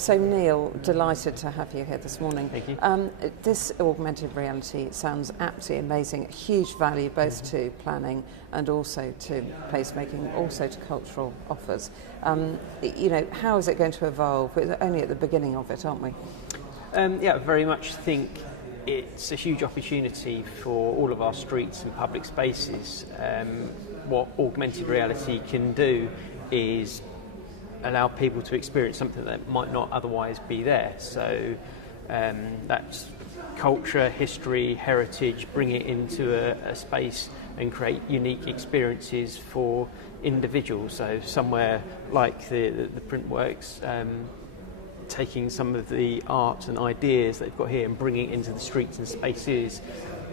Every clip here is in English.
So Neil, delighted to have you here this morning. Thank you. This augmented reality sounds absolutely amazing. Huge value both to planning and also to placemaking, also to cultural offers. How is it going to evolve? We're only at the beginning of it, aren't we? I very much think it's a huge opportunity for all of our streets and public spaces. What augmented reality can do is allow people to experience something that might not otherwise be there. So that's culture, history, heritage, bring it into a space and create unique experiences for individuals. So somewhere like the Printworks, taking some of the art and ideas they've got here and bringing it into the streets and spaces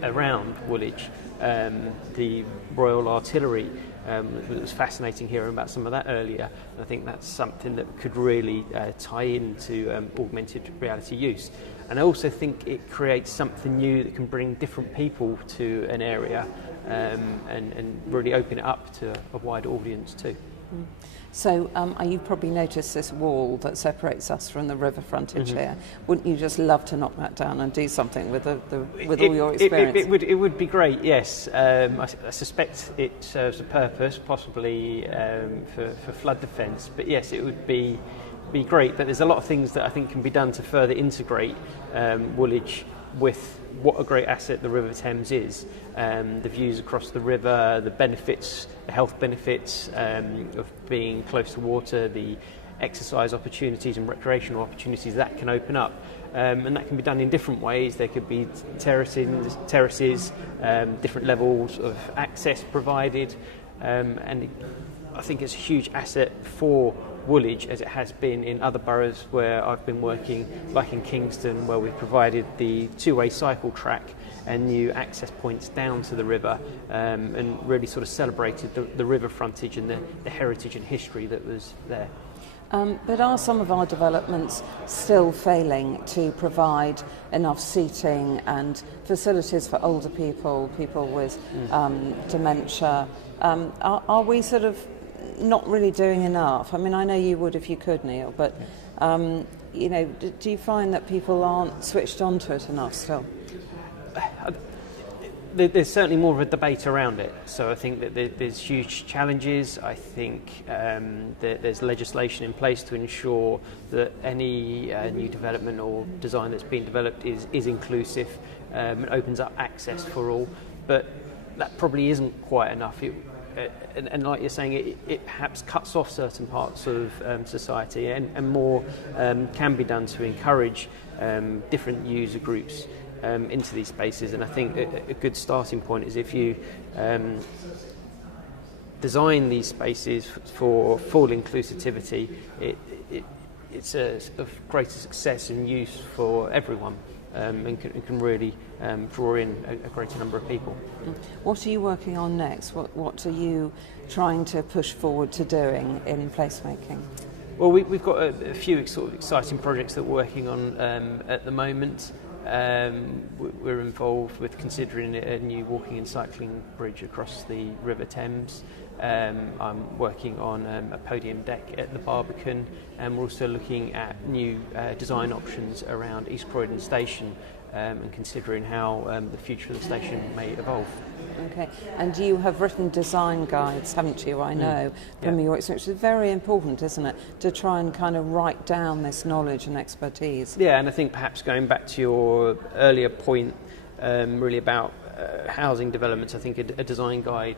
around Woolwich. The Royal Artillery, it was fascinating hearing about some of that earlier. I think that's something that could really tie into augmented reality use. And I also think it creates something new that can bring different people to an area and really open it up to a wider audience too. So you've probably noticed this wall that separates us from the river frontage here. Wouldn't you just love to knock that down and do something with all your experience? It would be great, yes. I suspect it serves a purpose, possibly for flood defence. But yes, it would be great. But there's a lot of things that I think can be done to further integrate Woolwich with what a great asset the River Thames is. The views across the river, the benefits, the health benefits of being close to water, the exercise opportunities and recreational opportunities that can open up. And that can be done in different ways. There could be terraces, different levels of access provided. And I think it's a huge asset for Woolwich, as it has been in other boroughs where I've been working, like in Kingston, where we've provided the two-way cycle track and new access points down to the river, and really sort of celebrated the river frontage and the heritage and history that was there. But are some of our developments still failing to provide enough seating and facilities for older people with dementia? Are we sort of not really doing enough? I mean, I know you would if you could, Neil, but do you find that people aren't switched on to it enough still? There's certainly more of a debate around it. So I think that there's huge challenges. I think there's legislation in place to ensure that any new development or design that's being developed is inclusive and opens up access for all. But that probably isn't quite enough. And like you're saying, it perhaps cuts off certain parts of society, and more can be done to encourage different user groups into these spaces. And I think a good starting point is if you design these spaces for full inclusivity, it's of greater success and use for everyone. And can really draw in a greater number of people. What are you working on next? What are you trying to push forward to doing in placemaking? Well, we've got a few sort of exciting projects that we're working on at the moment. We're involved with considering a new walking and cycling bridge across the River Thames. I'm working on a podium deck at the Barbican, and we're also looking at new design options around East Croydon Station and considering how the future of the station may evolve. Okay, and you have written design guides, haven't you, I know, from your experience. It's very important, isn't it, to try and kind of write down this knowledge and expertise. Yeah, and I think perhaps going back to your earlier point, really about housing developments, I think a design guide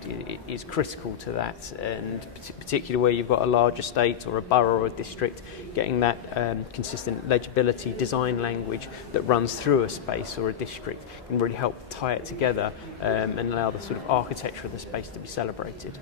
is critical to that, and particularly where you've got a large estate or a borough or a district, getting that consistent legibility design language that runs through a space or a district can really help tie it together and allow the sort of architecture of the space to be celebrated.